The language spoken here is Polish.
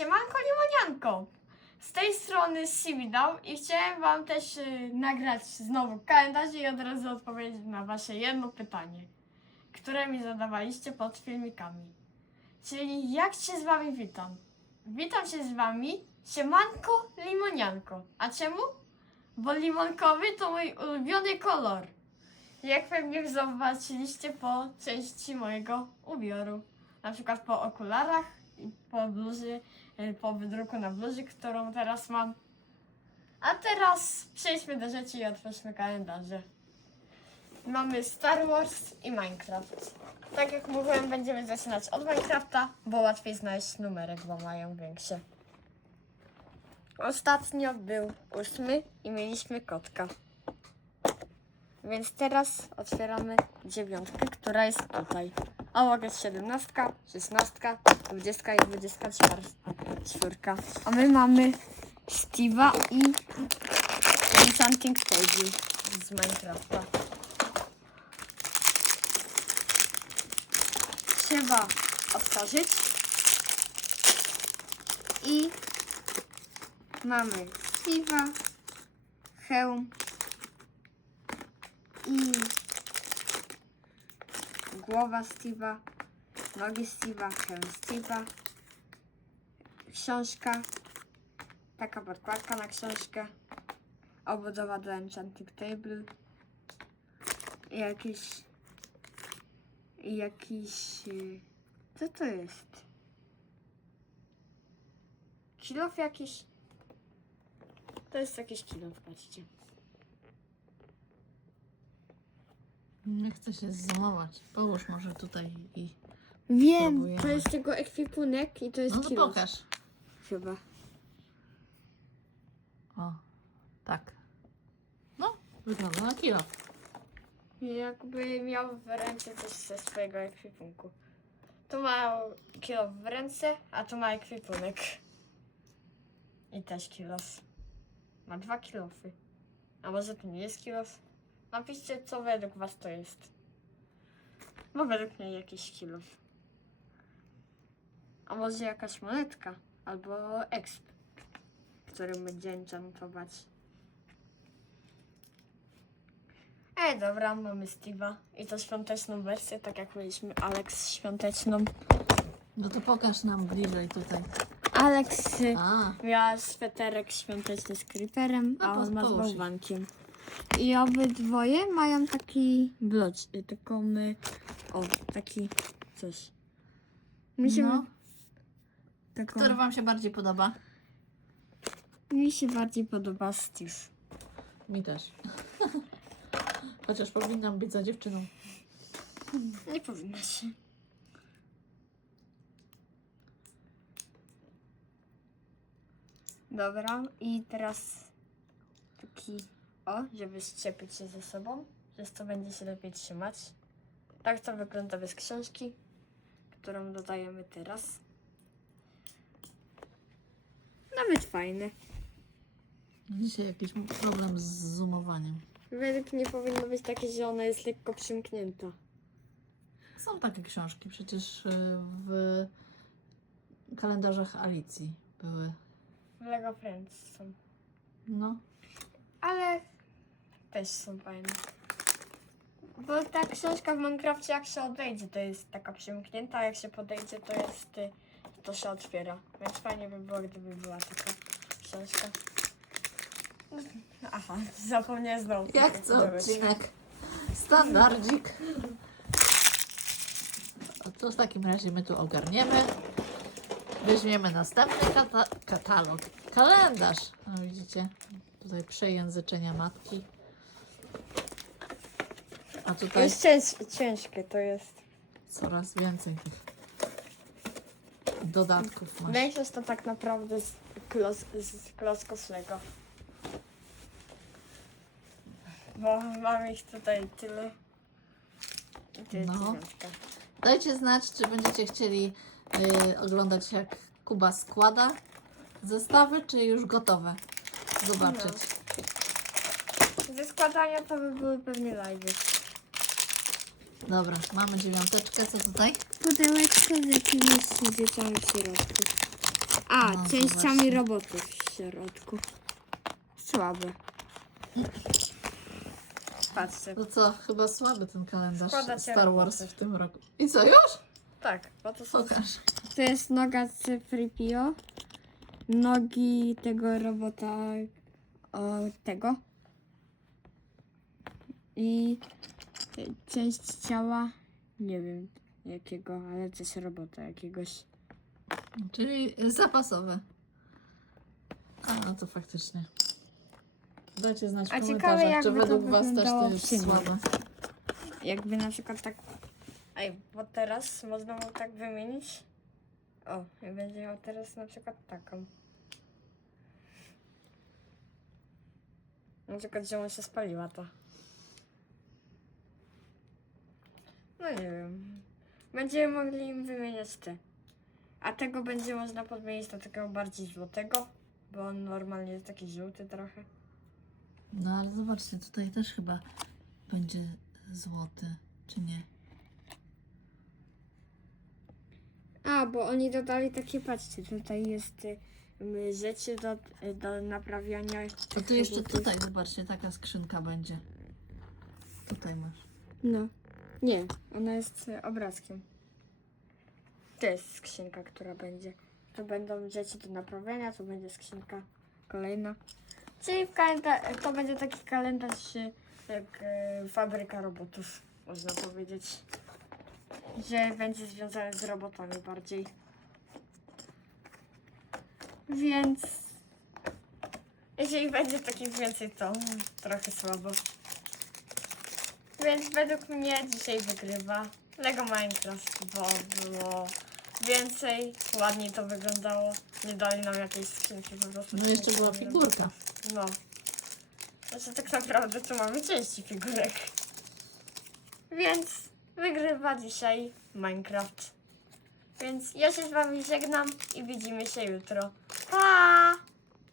Siemanko Limonianko! Z tej strony Sividał i chciałem Wam też y, nagrać znowu kalendarz i od razu odpowiedzieć na Wasze jedno pytanie, które mi zadawaliście pod filmikami. Czyli jak się z Wami witam? Witam się z Wami, siemanko Limonianko. A czemu? Bo limonkowy to mój ulubiony kolor. Jak pewnie zobaczyliście po części mojego ubioru. Na przykład po okularach po bluzie, y, po wydruku na bluzie, którą teraz mam. A teraz przejdźmy do rzeczy i otwórzmy kalendarze. Mamy Star Wars i Minecraft. Tak jak mówiłem, będziemy zaczynać od Minecrafta, bo łatwiej znaleźć numerek, bo mają większe. Ostatnio był ósmy i mieliśmy kotka. Więc teraz otwieramy dziewiątkę, która jest tutaj. Obok jest siedemnastka, szesnastka, dwudziestka i dwudziestka czwórka. A my mamy Steve'a i Enchanting Table z Minecrafta. Trzeba otworzyć i mamy Steve'a, hełm i głowa Steve'a, nogi Steve'a, hełm Steve'a, książka, taka podkładka na książkę, obudowa do Enchanting Table i jakiś jakiś y, co to jest? Kilof jakiś? To jest jakiś kilof, patrzcie. Nie chcę się zoomować. Połóż może tutaj i. Wiem, to jest tego ekwipunek i to jest No to pokaż. Chyba. O, tak. No, wygląda na kilo. Jakby miał w ręce coś ze swojego ekwipunku. Tu ma kilo w ręce, a tu ma ekwipunek. I też kilos. Ma dwa kilofy. A może to nie jest kilos? Napiszcie, co według was to jest. Bo według mnie jakiś kilos. A może jakaś monetka? Albo exp, którym będzie enchantować. Ej, dobra, mamy Steve'a. I to świąteczną wersję, tak jak mieliśmy Alex świąteczną. No to pokaż nam bliżej tutaj. Alex y, A, miała sweterek świąteczny z creeperem, No a to on ma z połóż ich. bałwankiem. I obydwoje mają taki blocz, y, tylko my... O, taki coś. Mi się, no. taką, Który wam się bardziej podoba? mi się bardziej podoba Steve. Mi też. Chociaż powinnam być za dziewczyną. Nie powinno się. Dobra, i teraz taki, o, żeby szczepić się ze sobą, że to będzie się lepiej trzymać. Tak to wygląda bez książki, którą dodajemy teraz. Nawet fajne. Dzisiaj jakiś problem z zoomowaniem. Według mnie powinno być takie, że ona jest lekko przymknięta. Są takie książki, przecież y, w kalendarzach Alicji były. W Lego Friends są. No, ale też są fajne. Bo ta książka w Minecrafcie jak się odejdzie, to jest taka przymknięta, a jak się podejdzie, to jest y, to się otwiera. Więc fajnie by było, gdyby była taka książka. Aha, zapomniałem znowu. jak co odcinek. Standardzik. To w takim razie my tu ogarniemy. Weźmiemy następny kata katalog. Kalendarz. No widzicie, tutaj przejęzyczenia matki. A To tutaj jest cięż, ciężkie, to jest. coraz więcej tych dodatków masz. Większość to tak naprawdę z, klos, z. Bo mam ich tutaj tyle. I to jest No. Dajcie znać, czy będziecie chcieli y, oglądać jak Kuba składa zestawy, czy już gotowe zobaczyć. Ze składania to by były pewnie live'y. Dobra, mamy dziewiąteczkę, co tutaj? Pudełeczko z jakimiś dzieciami w środku. A, No, częściami robotów w środku. Słabe. Patrzcie. No co, chyba słaby ten kalendarz Składacie Star Wars roboty. w tym roku. I co, już? Tak, bo to są Pokaż. To jest noga Cyfripio. Nogi tego robota o, tego. I część ciała, nie wiem jakiego, ale coś robota jakiegoś. Czyli zapasowe. A, no to faktycznie. Dajcie znać w A ciekawe, komentarzach, czy jakby to według Was też wyglądało to jest nim. słabe. Jakby na przykład tak. Ej, bo teraz można mu tak wymienić. O, i będzie miał teraz na przykład taką. Na przykład, że mu się spaliła ta. No nie wiem. Będziemy mogli im wymieniać te. A tego będzie można podmienić na takiego bardziej złotego, bo on normalnie jest taki żółty trochę. No ale zobaczcie, tutaj też chyba będzie złoty, czy nie? A, bo oni dodali takie, patrzcie, tutaj jest y, rzeczy do, y, do naprawiania. To tu jeszcze tutaj, zobaczcie, taka skrzynka będzie. Tutaj masz. No. Nie, ona jest y, obrazkiem. To jest skrzynka, która będzie. To będą rzeczy do naprawiania, to będzie skrzynka kolejna. Czyli w kalenda- to będzie taki kalendarz y, jak y, fabryka robotów, można powiedzieć. Że będzie związany z robotami bardziej. Więc jeżeli będzie takich więcej, to trochę słabo. Więc według mnie dzisiaj wygrywa Lego Minecraft, bo było więcej, ładniej to wyglądało. Nie dali nam jakiejś skrzynki po prostu. No jeszcze była figurka. No. Znaczy tak naprawdę tu mamy części figurek. Więc wygrywa dzisiaj Minecraft. Więc ja się z wami żegnam i widzimy się jutro. 와.